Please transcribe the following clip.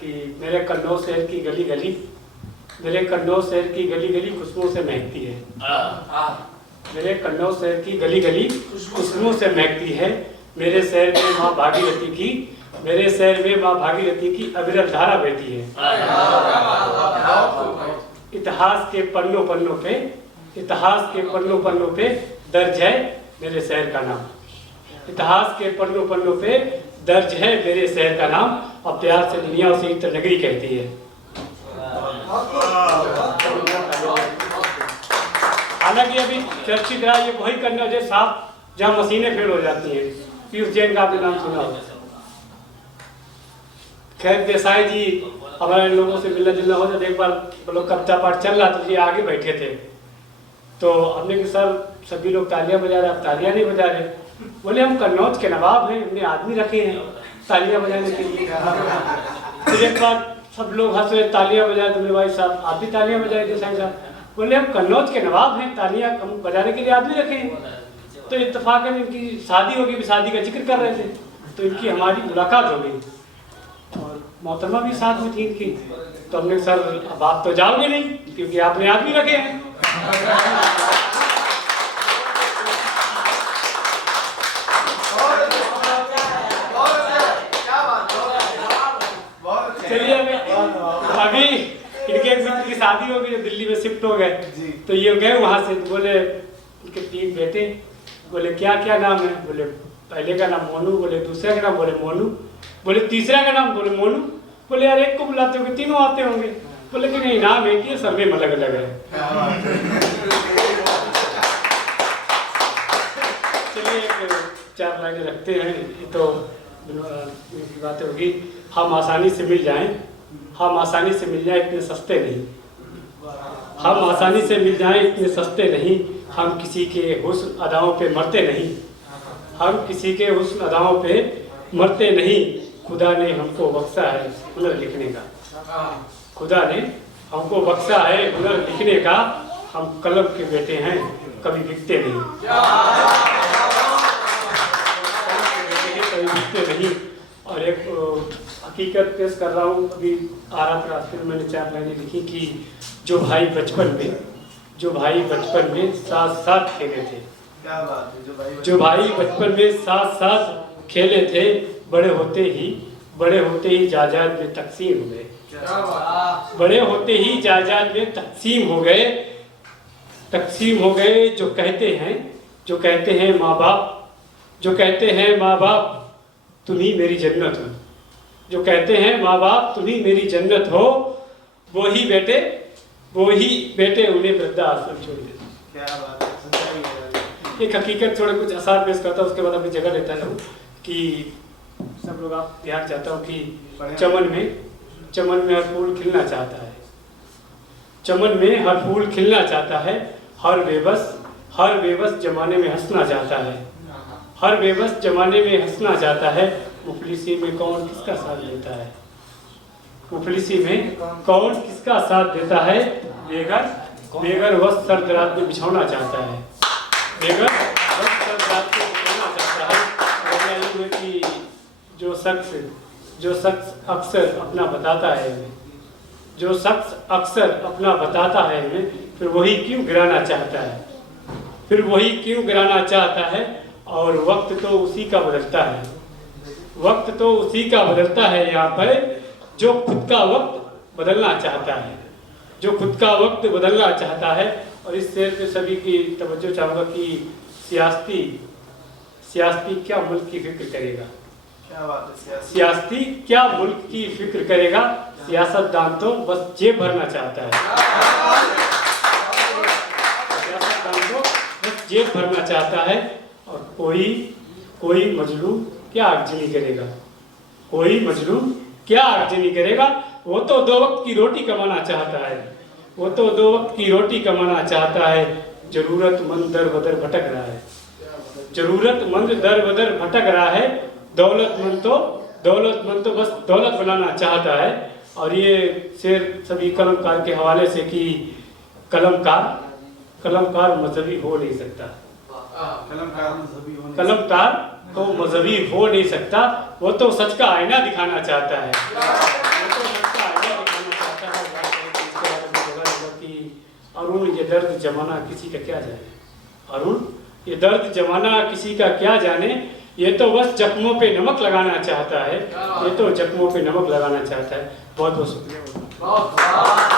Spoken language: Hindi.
कि मेरे कन्नौज शहर की गली गली, मेरे कन्नौज शहर की गली गली खुशबू से महकती है। मेरे कन्नौज शहर की गली गली खुशबू से महकती है। मेरे शहर में माँ भागीरथी की, मेरे शहर में माँ भागीरथी की अविरल धारा बहती है। इतिहास के पन्नों पन्नों पे, इतिहास के पन्नों पन्नों पे दर्ज है मेरे शहर का नाम। इतिहास के पन्नों पन्नों पे दर्ज है मेरे शहर का नाम, और प्यार से दुनिया उसे इत्र नगरी कहती है। हालांकि अभी चर्चित रहा ये वही कन्नौज है साहब जहाँ मशीनें फेल हो जाती हैं। पीयूष जैन का आपने नाम सुना होगा। खैर देसाई जी हमारे लोगों से मिलना जुलना हो जाता। एक बार लोग कविता पाठ चल रहा तो ये आगे बैठे थे, तो हमने कहा सर सभी लोग तालियां बजा रहे, आप तालियां नहीं बजा रहे। बोले हम कन्नौज के नवाब हैं, हमने आदमी रखे हैं तालियां बजाने के लिए। फिर एक बार सब लोग हंस रहे, तालियां बजाए। तो मेरे भाई साहब आप भी तालियां बजाए देसाई साहब। बोले हम कन्नौज के नवाब हैं, तालियां हम बजाने के लिए आदमी रखे हैं। तो इत्तेफाकन इनकी शादी होगी, शादी का जिक्र कर रहे थे, तो इनकी हमारी मुलाकात हो गई और मोहतरमा भी साथ में थी इनकी। तो हमने सर अब आप तो जाओगे नहीं क्योंकि आपने आदमी रखे हैं। चलिए अभी इनके एक मित्र की शादी हो गई, जो दिल्ली में शिफ्ट हो गए, तो ये गए वहां से। बोले इनके 3 बेटे, बोले क्या क्या नाम है? बोले पहले का नाम मोनू, बोले दूसरे का नाम बोले मोनू, बोले तीसरा का नाम बोले मोनू। बोले यार एक को बुलाते होंगे, तीनों आते होंगे। बोले कि नहीं नाम एक ही है, सब में अलग अलग है। चलिए एक 4 लाइनें रखते हैं, ये तो इनकी बातें होगी। हम आसानी से मिल जाएं, हम आसानी से मिल जाएं, इतने सस्ते नहीं। हम आसानी से मिल जाएं, इतने सस्ते नहीं। हम किसी के हुस्न अदाओं पे मरते नहीं, हम किसी के हुस्न अदाओं पे मरते नहीं। खुदा ने हमको बख्शा है हुनर लिखने का, खुदा ने हमको बख्शा है हुनर लिखने का। हम कलम के बेटे हैं, कभी बिकते नहीं, कभी बिकते नहीं। और एक हकीकत पेश कर रहा हूँ, अभी आ रहा था फिर मैंने 4 लाइनें लिखी कि जो भाई बचपन में साथ साथ खेले थे, जो भाई बचपन में साथ साथ खेले थे, बड़े होते ही जायदाद में तकसीम हो गए, बड़े होते ही जायदाद में तकसीम हो गए, तकसीम हो गए। जो कहते हैं माँ बाप, जो कहते हैं माँ बाप तुम ही मेरी जन्नत हो, जो कहते हैं माँ बाप तुम ही मेरी जन्नत हो, वो ही बेटे उन्हें वृद्धाश्रम छोड़ देते। क्या बात है, सच्चाई है। एक हकीकत थोड़े कुछ आसार पेश करता हूँ, उसके बाद अपनी जगह लेता हूँ कि सब लोग आप ध्यान चाहता हूँ कि चमन में हर फूल खिलना चाहता है, चमन में हर फूल खिलना चाहता है। हर बेबस जमाने में हंसना चाहता है, हर बेबस जमाने में हंसना चाहता है। मुफलिसी में कौन किसका साथ देता है, मुफलिसी में कौन किसका साथ देता है। बेगर वक्त सर्द रात में बिछाना चाहता है, बेगर वक्त सर्द रात में बिछाना चाहता है। कि जो शख्स अक्सर अपना बताता है हमें, जो शख्स अक्सर अपना बताता है हमें, फिर वही क्यों गिराना चाहता है, फिर वही क्यों गिराना चाहता है। और वक्त तो उसी का बदलता है, वक्त तो उसी का बदलता है। यहाँ पर जो खुद का वक्त बदलना चाहता है, जो खुद का वक्त बदलना चाहता है। और इस शेर पे सभी की तवज्जो चाहूँगा कि सियासती क्या मुल्क की फिक्र करेगा, क्या बात है, सियासती क्या मुल्क की फिक्र करेगा। सियासतदान तो बस जेब भरना चाहता है, सियासतदान तो बस जेब भरना चाहता है। और कोई मजलूम क्या आगजनी करेगा, कोई मजलूम क्या आगजनी करेगा। वो तो 2 वक्त की रोटी कमाना चाहता है, वो तो 2 वक्त की रोटी कमाना चाहता है। जरूरतमंद दर बदर भटक रहा है, जरूरतमंद दर बदर भटक रहा है। दौलतमंद तो बस दौलत बनाना चाहता है। और ये शेर सभी कलमकार के हवाले से कि कलमकार मजहबी हो नहीं सकता, कलमकार तो मजहबी हो नहीं सकता। वो तो सच का आईना दिखाना चाहता है, वो तो अरुण ये दर्द जमाना किसी का क्या जाने, अरुण ये दर्द जमाना किसी का क्या जाने, ये तो बस जख्मों पे नमक लगाना चाहता है, ये तो जख्मों पे नमक लगाना चाहता है। बहुत बहुत शुक्रिया।